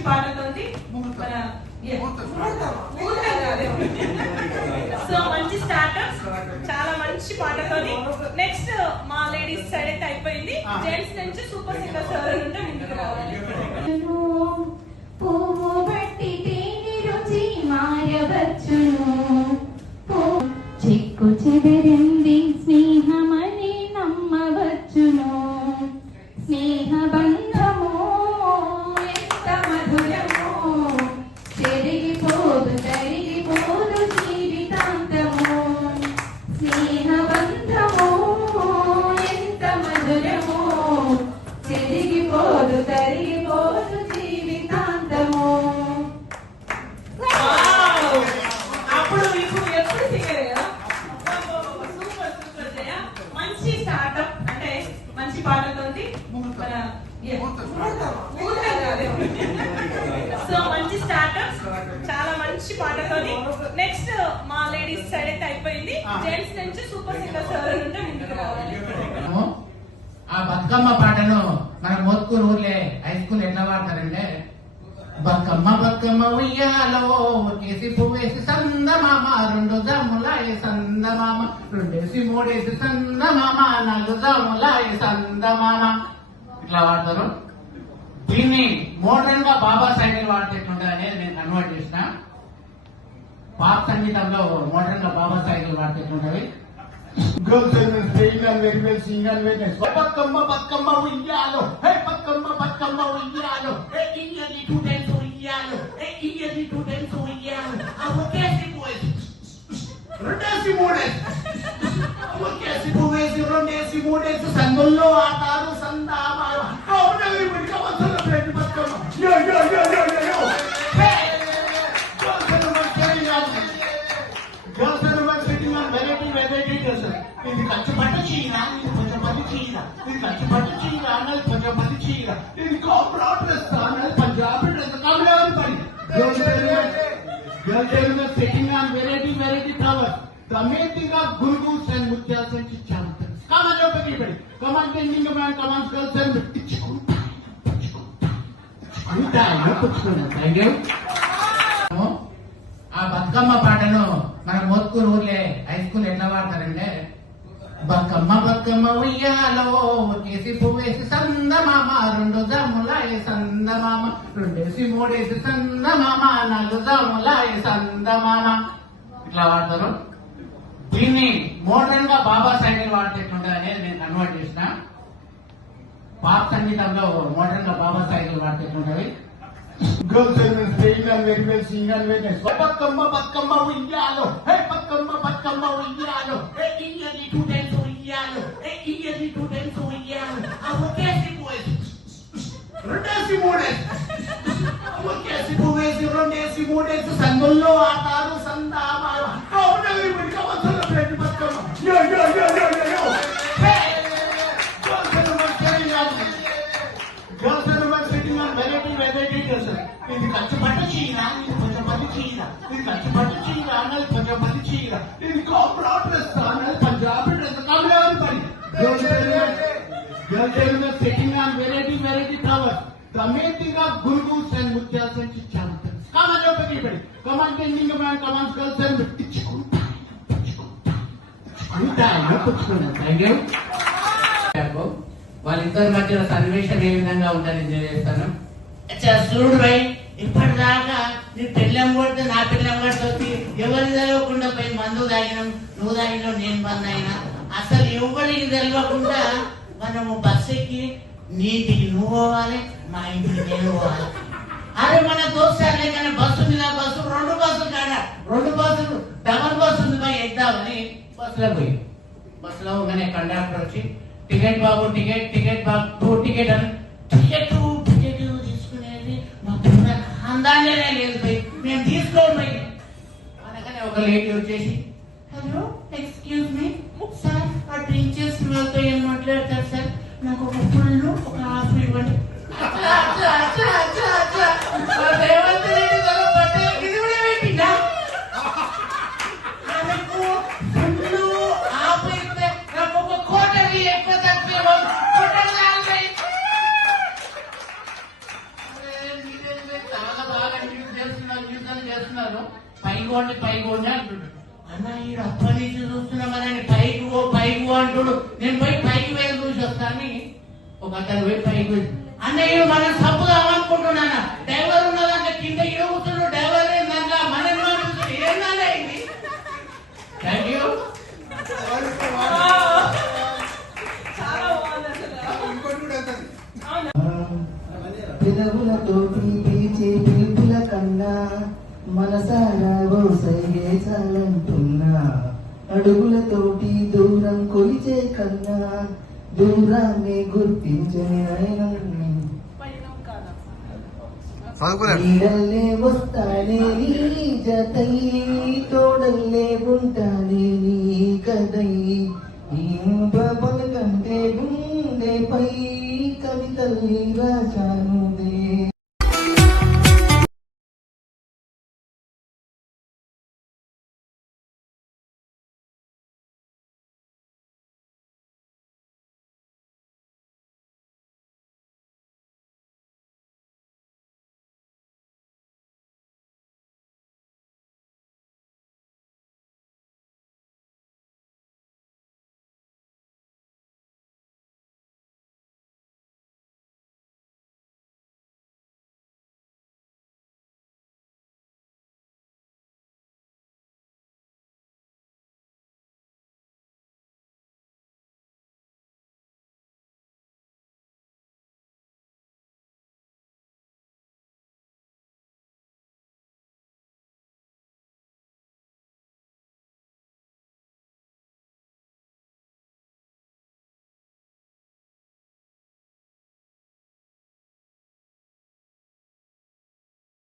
మన yeah. ముహూర్తం. కాదు. సో మంచి స్టార్టప్ చాలా మంచి పాటతోని నెక్స్ట్ మా లేడీస్ సైడ్ అయితే అయిపోయింది. జెంట్స్ నుంచి సూపర్ సింగర్ సార్ సో మంచి స్టార్టప్ చాలా మంచి పాటతోని. నెక్స్ట్ మా లేడీస్ సైడ్ అయితే అయిపోయింది. జెంట్స్ నుంచి సూపర్ సింగర్ సార్ ఆ బతుకమ్మ పాటను మన మోత్కూరు ఊర్లే హై స్కూల్ ఎట్లా వాడతారంటే బతుకమ్మ బతుకమ్మ ఉయ్యాలో కేసి పువ్వేసి సందమామ రెండు జమ్ములాయ సందమామ రెండేసి మూడేసి సందమామ నాలుగు జమ్ములాయ సందమామ. ఇట్లా వాడతారు. దీన్ని మోడర్న్గా బాబా సైకిల్ వాడితే ఎట్లుంటుంది అనేది నేను కన్వర్ట్ చేసిన. పాప్ సంగీతంలో మోడర్న్గా బాబా సైకిల్ nice. బతుకమ్మ బతుకమ్మ ఉయ్యాలో హే బతుకమ్మ బతుకమ్మ ఉయ్యాలో హే ఇయ్యది టు డెన్స్ ఉయ్యాలో హే ఇయ్యది టు డెన్స్ ఉయ్యాలో ఆ ఒకేసి పోయేసి రెండేసి మూడేసి ఒకేసి పోవేసి రెండేసి మూడేసి సందుల్లో ఆటారు సందామాలు చీర ఇది కచ్చపట్ట చీర అన్నది కొంచెం పది చీర ఇది కాపురా డ్రెస్ అన్నది పంజాబీ డ్రెస్ కాపురాని పని girls and mens sitting on variety variety flowers The mating of gurgus and mutyas and chichampas. Come on, everybody. Come on, tending man, come on, girls and అంతా పుచ్చుకున్నాం థ్యాంక్ యూ ఆ బతుకమ్మ పాటను మన Mothkur ఊర్లే high school ఎట్లా వాడతారంటే బతుకమ్మ బతుకమ్మ ఉయ్యాలో కేసి పువ్వేసి సందమామ రెండు జమ్ములాయ సందమామ రెండేసి మూడేసి సందమామ నాలుగు జమ్ములాయ సందమామ. ఇట్లా వాడతారు. దీన్ని మోడర్న్గా బాబా సైకిల్ వాడితే ఎట్లుంటుంది అనేది నేను కన్వర్ట్ చేసిన. పాప్ సంగీతంలో మోడర్న్గా బాబా సైకిల్ వాడితే ఎట్లుంటది Girls and men playing and well singing and dance ఉయ్యాలో. హే ఇయ్యది టు డెన్స్ ఉయ్యాలో ఆ ఒకేసి పోయేసి రెండేసి మూడేసి ఒకేసి పోవేసి రెండేసి మూడేసి and mens sitting on variety variety of and mutyas and chichampas. Come on, everybody. Come on, tending man, come on, girls and అంతా పుచ్చుకున్నాం థ్యాంక్ యూ వాళ్ళిద్దరి మధ్యలో సన్నివేశం ఏ విధంగా ఉందని తెలియజేస్తాను. అచ్చా చూడు భయ్ ఇప్పటిదాకా నీ పిల్లం కొడితే నా పిల్లం కొడుతుంది. ఎవరి తెలియకుండా పోయి మందు తాగినాం నువ్వు తాగినావు నేను బంద్ అయినా అసలు ఎవరికి తెలియకుండా మనము బస్ ఎక్కి నువ్వు పోవాలి మా ఇంటికి నేను పోవాలి. అరే మన దోస్తారులే కానీ బస్సు మీద బస్సు రెండు బస్సులు కాడ రెండు బస్సులు. డబల్ బస్సు ఉంది పోయి ఎద్దామని బస్సులో పోయి. బస్సులో ఉండగానే కండక్టర్ వచ్చి టికెట్ బాబు టికెట్ టికెట్ బాబు టికెట్ అని టికెట్ టికెట్ తీసుకునేది మా అందాలే లేదు పోయి మేము తీసుకోము పోయి అనగానే ఒక లేడీ వచ్చేసి హలో ఎక్స్క్యూజ్ మీ సార్ ఆ టీచర్స్ నాతో ఏం మాట్లాడతారు? నాకు ఒక ఫుల్ ఒక హాఫ్ ఇవ్వండి అన్న ఈడు అప్పటి నుంచి చూస్తున్నా పైకి పో పైకి పో అంటుడు. నేను పోయి పైకి వెళ్ళి చూసి వస్తాను ఒక అతను పోయి పైకి అన్న ఈడు మనం సబ్బు కావాలనుకుంటున్నాను డ్రైవర్ ఉన్నదాకా కింద ఈడు కూర్చున్నాడు డ్రైవర్ అడుగులతోటి దూరం కొలిచే కన్నా దూరాన్ని గుర్తించని నయనం నీడల్లే వస్తానే నీ జతై